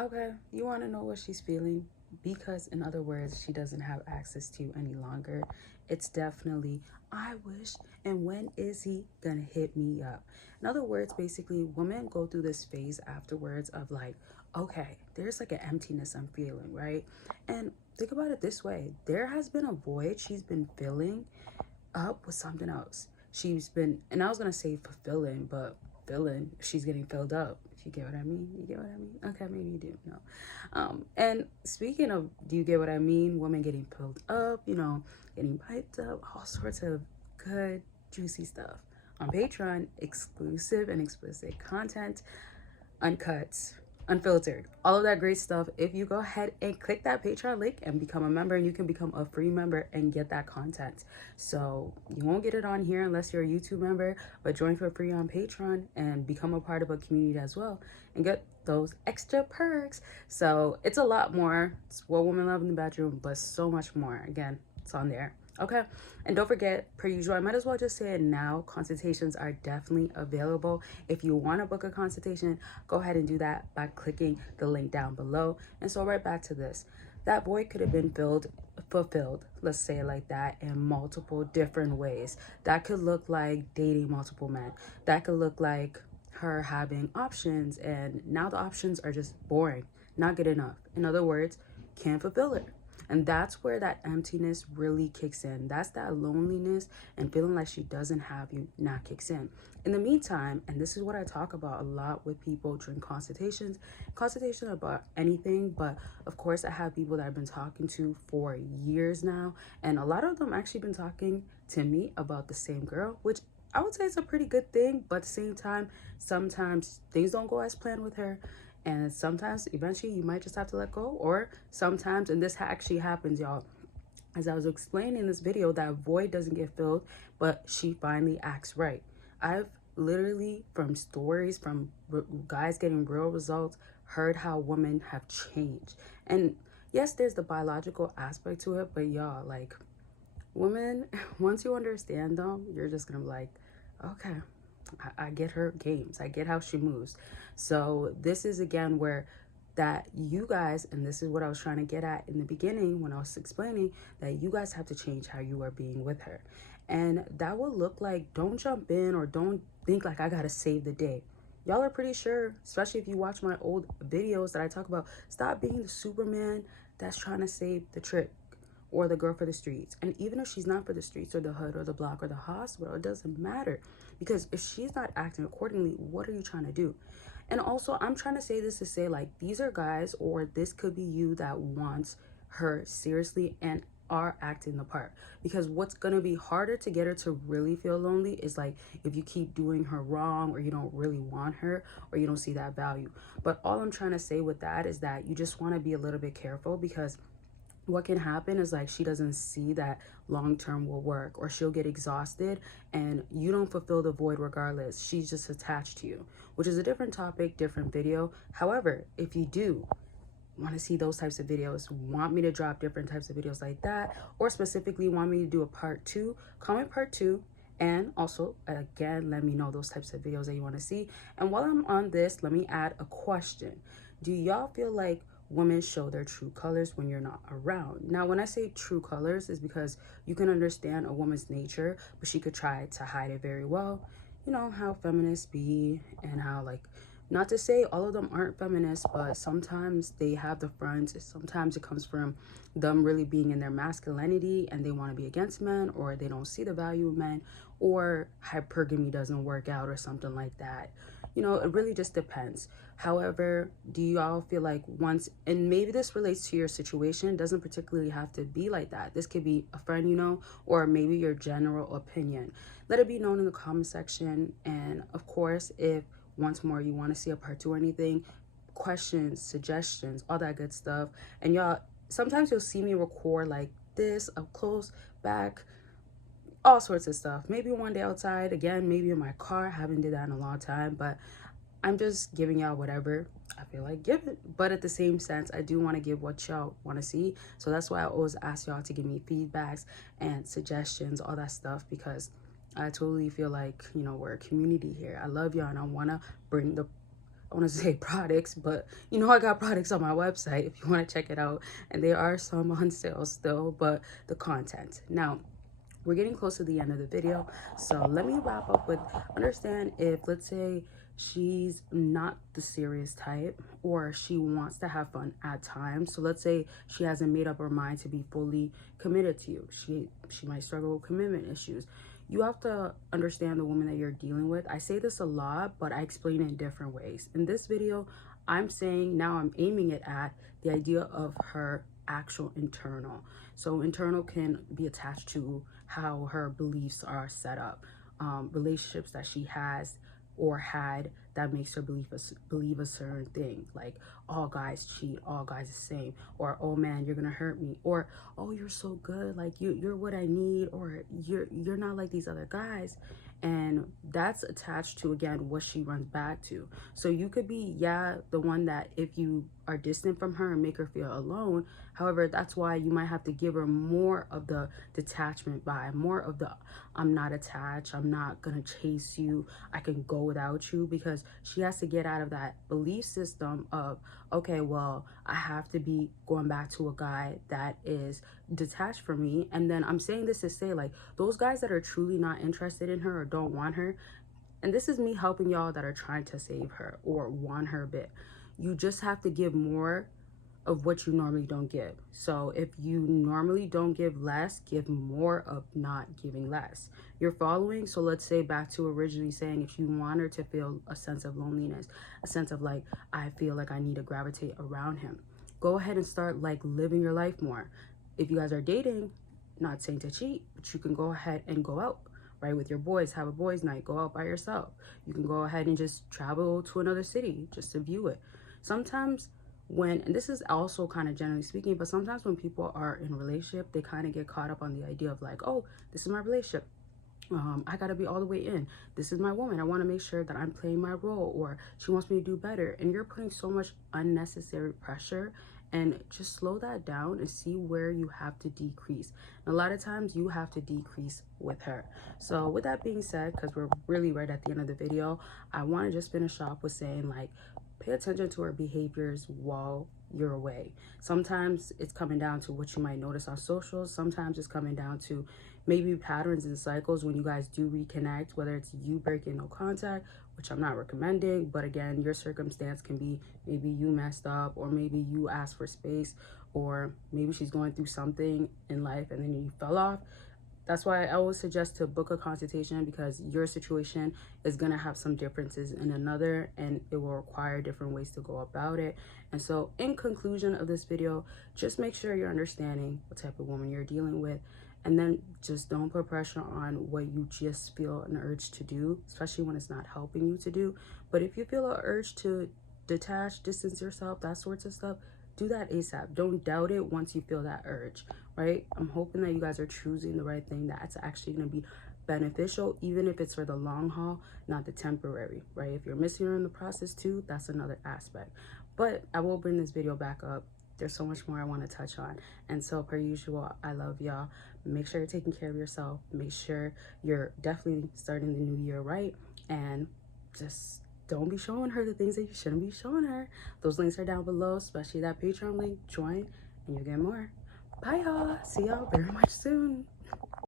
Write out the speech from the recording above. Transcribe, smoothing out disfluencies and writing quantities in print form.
Okay, you want to know what she's feeling? Because, in other words, she doesn't have access to you any longer. It's definitely, I wish, and when is he gonna hit me up? In other words, basically, women go through this phase afterwards of like, okay, there's like an emptiness I'm feeling, right? And think about it this way, there has been a void she's been filling up with something else. She's been, and I was gonna say fulfilling, but filling, she's getting filled up. If you get what I mean, you get what I mean. Okay, maybe you do. No, and speaking of, do you get what I mean? Women getting filled up, getting piped up, all sorts of good, juicy stuff on Patreon, exclusive and explicit content, uncut, unfiltered, all of that great stuff. If you go ahead and click that Patreon link and become a member, and you can become a free member and get that content. So you won't get it on here unless you're a YouTube member, but join for free on Patreon and become a part of a community as well and get those extra perks. So it's a lot more. It's what women love in the bedroom, but so much more. Again, it's on there. Okay, and don't forget, per usual, I might as well just say it now, consultations are definitely available. If you want to book a consultation, go ahead and do that by clicking the link down below. And so right back to this, that void could have been fulfilled, let's say it like that, in multiple different ways. That could look like dating multiple men. That could look like her having options, and now the options are just boring, not good enough. In other words, can't fulfill it. And that's where that emptiness really kicks in. That's that loneliness and feeling like she doesn't have you now kicks in. In the meantime, and this is what I talk about a lot with people during consultations about anything, but of course I have people that I've been talking to for years now, and a lot of them actually been talking to me about the same girl, which I would say it's a pretty good thing, but at the same time, sometimes things don't go as planned with her. And sometimes eventually you might just have to let go, or sometimes, and this actually happens, y'all, as I was explaining in this video, that void doesn't get filled, but she finally acts right. I've literally, from stories from guys getting real results, heard how women have changed. And yes, there's the biological aspect to it, but y'all, like, women, once you understand them, you're just gonna be like, okay, I get her games. I get how she moves. So this is again where that you guys, and this is what I was trying to get at in the beginning when I was explaining, that you guys have to change how you are being with her. And that will look like, don't jump in or don't think like I gotta save the day. Y'all are pretty sure, especially if you watch my old videos that I talk about, stop being the Superman that's trying to save the trick or the girl for the streets. And even if she's not for the streets or the hood or the block or the hospital, it doesn't matter, because if she's not acting accordingly, what are you trying to do? And also, I'm trying to say this to say, like, these are guys, or this could be you, that wants her seriously and are acting the part. Because what's going to be harder to get her to really feel lonely is like if you keep doing her wrong, or you don't really want her, or you don't see that value. But all I'm trying to say with that is that you just want to be a little bit careful, because what can happen is like she doesn't see that long term will work, or she'll get exhausted and you don't fulfill the void regardless. She's just attached to you, which is a different topic, different video. However, if you do want to see those types of videos, want me to drop different types of videos like that, or specifically want me to do a part 2, comment part 2. And also, again, let me know those types of videos that you want to see. And while I'm on this, let me add a question. Do y'all feel like women show their true colors when you're not around? Now, when I say true colors, is because you can understand a woman's nature, but she could try to hide it very well. You know how feminists be, and how, like, not to say all of them aren't feminists, but sometimes they have the fronts. Sometimes it comes from them really being in their masculinity and they want to be against men, or they don't see the value of men, or hypergamy doesn't work out or something like that. You know, it really just depends. However, do y'all feel like once, and maybe this relates to your situation, doesn't particularly have to be like that. This could be a friend, or maybe your general opinion. Let it be known in the comment section. And of course, if once more you want to see a part 2 or anything, questions, suggestions, all that good stuff. And y'all, sometimes you'll see me record like this up close, back, all sorts of stuff. Maybe one day outside, again, maybe in my car. I haven't did that in a long time, but I'm just giving y'all whatever I feel like giving. But at the same sense, I do want to give what y'all want to see. So that's why I always ask y'all to give me feedbacks and suggestions, all that stuff, because I totally feel like, we're a community here. I love y'all, and I want to bring the I want to say products, but you know, I got products on my website if you want to check it out, and there are some on sale still, but the content. Now, we're getting close to the end of the video, so let me wrap up with understand if, let's say, she's not the serious type, or she wants to have fun at times. So let's say she hasn't made up her mind to be fully committed to you. She might struggle with commitment issues. You have to understand the woman that you're dealing with. I say this a lot, but I explain it in different ways. In this video, I'm saying, now I'm aiming it at the idea of her actual internal. So internal can be attached to how her beliefs are set up, relationships that she has or had that makes her believe a certain thing, like all guys cheat, all guys the same, or oh man, you're gonna hurt me, or oh, you're so good, like you're what I need, or you're not like these other guys. And that's attached to, again, what she runs back to. So you could be, yeah, the one that if you are distant from her and make her feel alone. However, that's why you might have to give her more of the detachment vibe, more of the I'm not attached, I'm not gonna chase you, I can go without you, because she has to get out of that belief system of, okay, well, I have to be going back to a guy that is detached from me. And then I'm saying this to say, like, those guys that are truly not interested in her or don't want her, and this is me helping y'all that are trying to save her or want her a bit, you just have to give more of what you normally don't give. So if you normally don't give less, give more of not giving less. You're following? So let's say back to originally saying, if you want her to feel a sense of loneliness, a sense of like, I feel like I need to gravitate around him, go ahead and start like living your life more. If you guys are dating, not saying to cheat, but you can go ahead and go out, right, with your boys, have a boys night, go out by yourself. You can go ahead and just travel to another city just to view it. Sometimes when, and this is also kind of generally speaking, but sometimes when people are in a relationship, they kind of get caught up on the idea of like, oh, this is my relationship, I gotta be all the way in, this is my woman, I want to make sure that I'm playing my role, or she wants me to do better. And you're putting so much unnecessary pressure. And just slow that down and see where you have to decrease. And a lot of times you have to decrease with her. So with that being said, because we're really right at the end of the video, I want to just finish off with saying, like, pay attention to her behaviors while you're away. Sometimes it's coming down to what you might notice on socials. Sometimes it's coming down to maybe patterns and cycles when you guys do reconnect, whether it's you breaking no contact, which I'm not recommending, but again, your circumstance can be maybe you messed up, or maybe you asked for space, or maybe she's going through something in life and then you fell off. That's why I always suggest to book a consultation, because your situation is going to have some differences in another, and it will require different ways to go about it. And so in conclusion of this video, just make sure you're understanding what type of woman you're dealing with, and then just don't put pressure on what you just feel an urge to do, especially when it's not helping you to do. But if you feel an urge to detach, distance yourself, that sorts of stuff, do that ASAP. Don't doubt it once you feel that urge, right? I'm hoping that you guys are choosing the right thing that's actually going to be beneficial, even if it's for the long haul, not the temporary, right? If you're missing her in the process too, that's another aspect. But I will bring this video back up. There's so much more I want to touch on. And so per usual, I love y'all. Make sure you're taking care of yourself. Make sure you're definitely starting the new year right. And just don't be showing her the things that you shouldn't be showing her. Those links are down below, especially that Patreon link. Join and you'll get more. Bye y'all. See y'all very much soon.